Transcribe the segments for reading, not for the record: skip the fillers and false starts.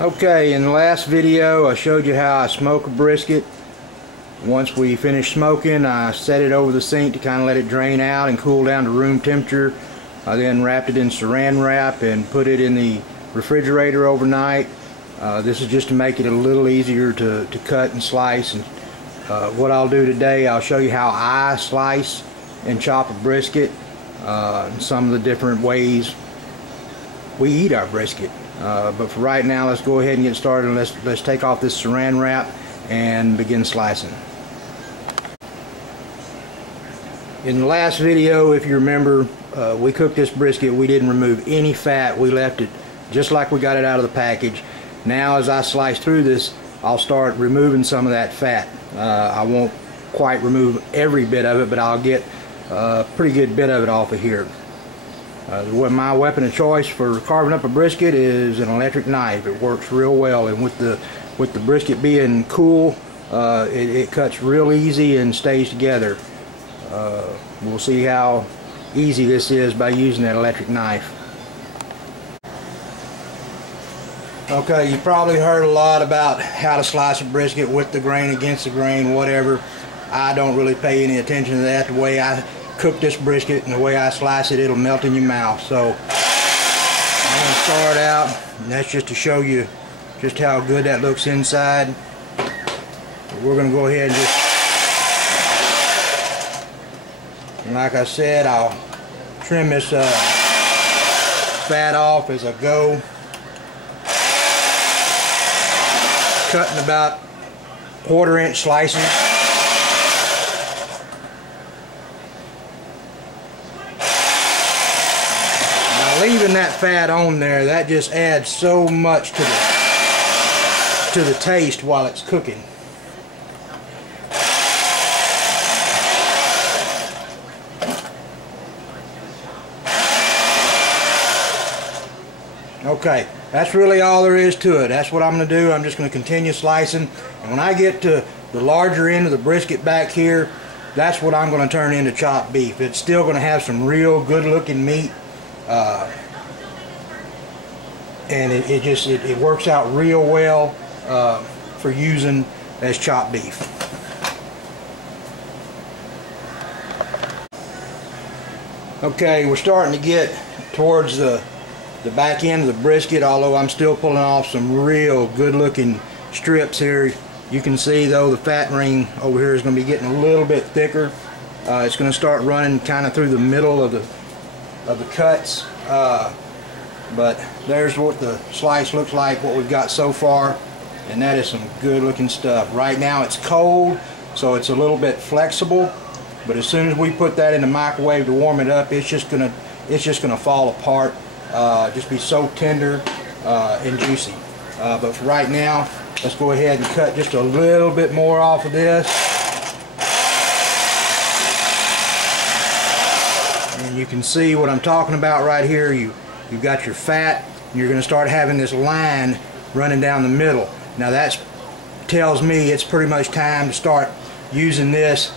Okay, in the last video I showed you how I smoke a brisket. Once we finished smoking, I set it over the sink to kind of let it drain out and cool down to room temperature. I then wrapped it in saran wrap and put it in the refrigerator overnight. This is just to make it a little easier to cut and slice. And what I'll do today, I'll show you how I slice and chop a brisket, and some of the different ways we eat our brisket. But for right now, let's go ahead and get started. Let's take off this saran wrap and begin slicing. In the last video, if you remember, we cooked this brisket. We didn't remove any fat. We left it just like we got it out of the package. Now as I slice through this, I'll start removing some of that fat. I won't quite remove every bit of it, but I'll get a pretty good bit of it off of here. My weapon of choice for carving up a brisket is an electric knife. It works real well, and with the brisket being cool, it cuts real easy and stays together. We'll see how easy this is by using that electric knife. Okay, you probably heard a lot about how to slice a brisket with the grain, against the grain, whatever. I don't really pay any attention to that. The way I cook this brisket and the way I slice it, it'll melt in your mouth. So I'm going to start out, and that's just to show you just how good that looks inside. We're going to go ahead and just, and like I said, I'll trim this fat off as I go, cutting about 1/4 inch slices. Leaving that fat on there, that just adds so much to the taste while it's cooking. Okay, that's really all there is to it. That's what I'm going to do. I'm just going to continue slicing, and when I get to the larger end of the brisket back here, that's what I'm going to turn into chopped beef. It's still going to have some real good looking meat. And it works out real well for using as chopped beef. Okay, we're starting to get towards the back end of the brisket, although I'm still pulling off some real good looking strips here. You can see though the fat ring over here is going to be getting a little bit thicker. It's going to start running kind of through the middle of the cuts. But there's what the slice looks like, what we've got so far, and that is some good looking stuff. Right now it's cold, so it's a little bit flexible, but as soon as we put that in the microwave to warm it up, it's just gonna fall apart, just be so tender and juicy. But for right now, let's go ahead and cut just a little bit more off of this. And you can see what I'm talking about right here. You've got your fat, and you're going to start having this line running down the middle. Now that tells me it's pretty much time to start using this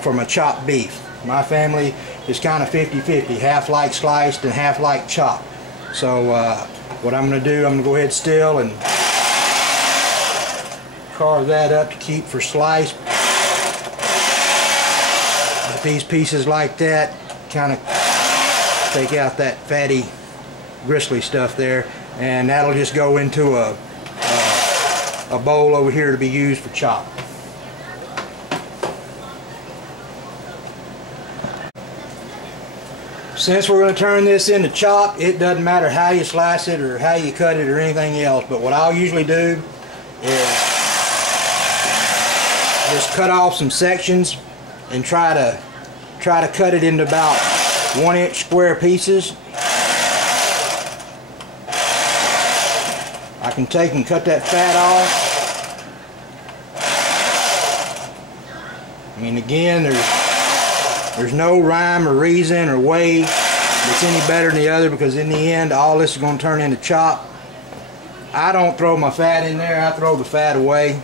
for my chopped beef. My family is kind of 50-50, half like sliced and half like chopped. So what I'm going to do, I'm going to go ahead still and carve that up to keep for slice. With these pieces like that, kind of take out that fatty gristly stuff there, and that'll just go into a bowl over here to be used for chop. Since we're going to turn this into chop, it doesn't matter how you slice it or how you cut it or anything else, but what I'll usually do is just cut off some sections and try to cut it into about 1-inch square pieces. I can take and cut that fat off. I mean, again, there's no rhyme or reason or way that's any better than the other, because in the end, all this is going to turn into chop. I don't throw my fat in there. I throw the fat away.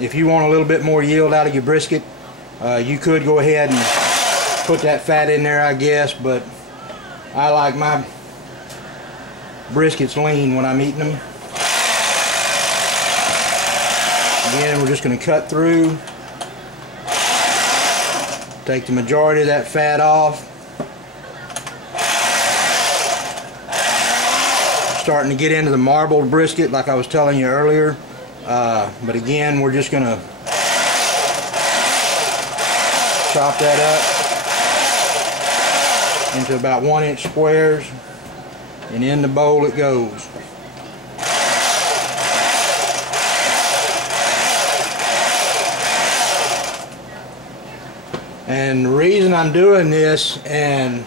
If you want a little bit more yield out of your brisket, you could go ahead and put that fat in there, I guess, but I like my briskets lean when I'm eating them. Again, we're just going to cut through, take the majority of that fat off. Starting to get into the marbled brisket like I was telling you earlier. But again, we're just going to chop that up into about 1-inch squares, and in the bowl it goes. And the reason I'm doing this and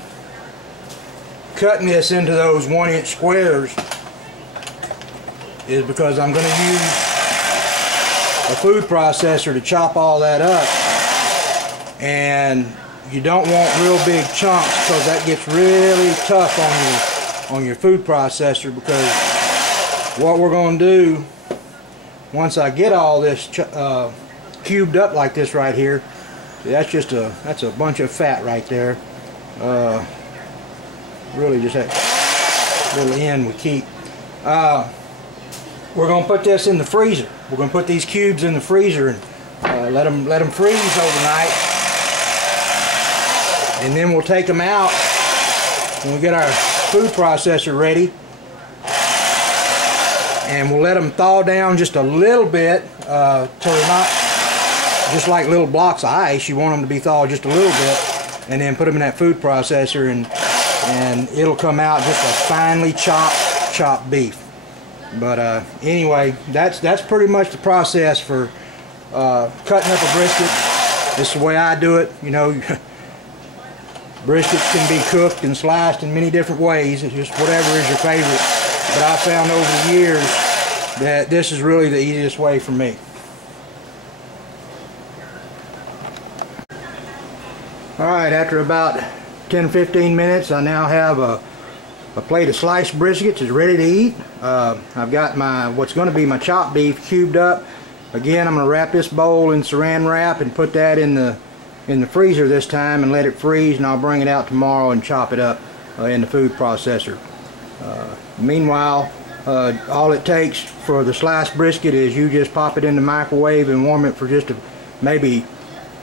cutting this into those 1-inch squares is because I'm going to use a food processor to chop all that up, and you don't want real big chunks because that gets really tough on your food processor. Because what we're going to do once I get all this cubed up like this right here, that's a bunch of fat right there. Really just that little end we keep. We're going to put this in the freezer. We're going to put these cubes in the freezer and let them freeze overnight, and then we'll take them out when we get our food processor ready, and we'll let them thaw down just a little bit till they're not just like little blocks of ice. You want them to be thawed just a little bit, and then put them in that food processor, and it'll come out just a finely chopped beef. But anyway, that's pretty much the process for cutting up a brisket. This is the way I do it. You know, briskets can be cooked and sliced in many different ways. It's just whatever is your favorite. But I found over the years that this is really the easiest way for me. Alright, after about 10-15 minutes, I now have a plate of sliced briskets is ready to eat. I've got what's going to be my chopped beef cubed up. Again, I'm going to wrap this bowl in saran wrap and put that in the freezer this time and let it freeze, and I'll bring it out tomorrow and chop it up in the food processor. Meanwhile, all it takes for the sliced brisket is you just pop it in the microwave and warm it for just maybe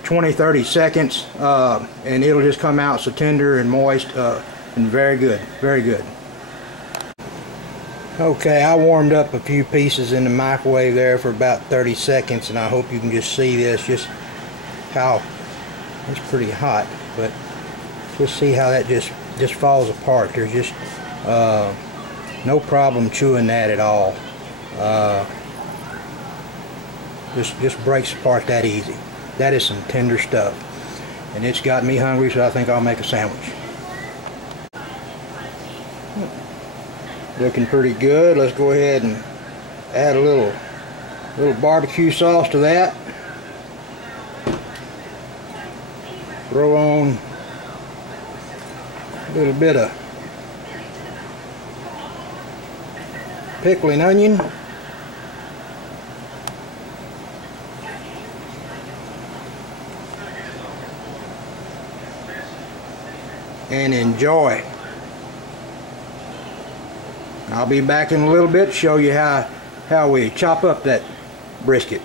20-30 seconds, and it'll just come out so tender and moist and very good, very good. Okay, I warmed up a few pieces in the microwave there for about 30 seconds, and I hope you can just see this, just how it's pretty hot, but just see how that just falls apart. There's just no problem chewing that at all. Just breaks apart that easy. That is some tender stuff, and it's got me hungry, so I think I'll make a sandwich. Looking pretty good. Let's go ahead and add a little barbecue sauce to that. Throw on a little bit of pickling onion. And enjoy. I'll be back in a little bit to show you how we chop up that brisket.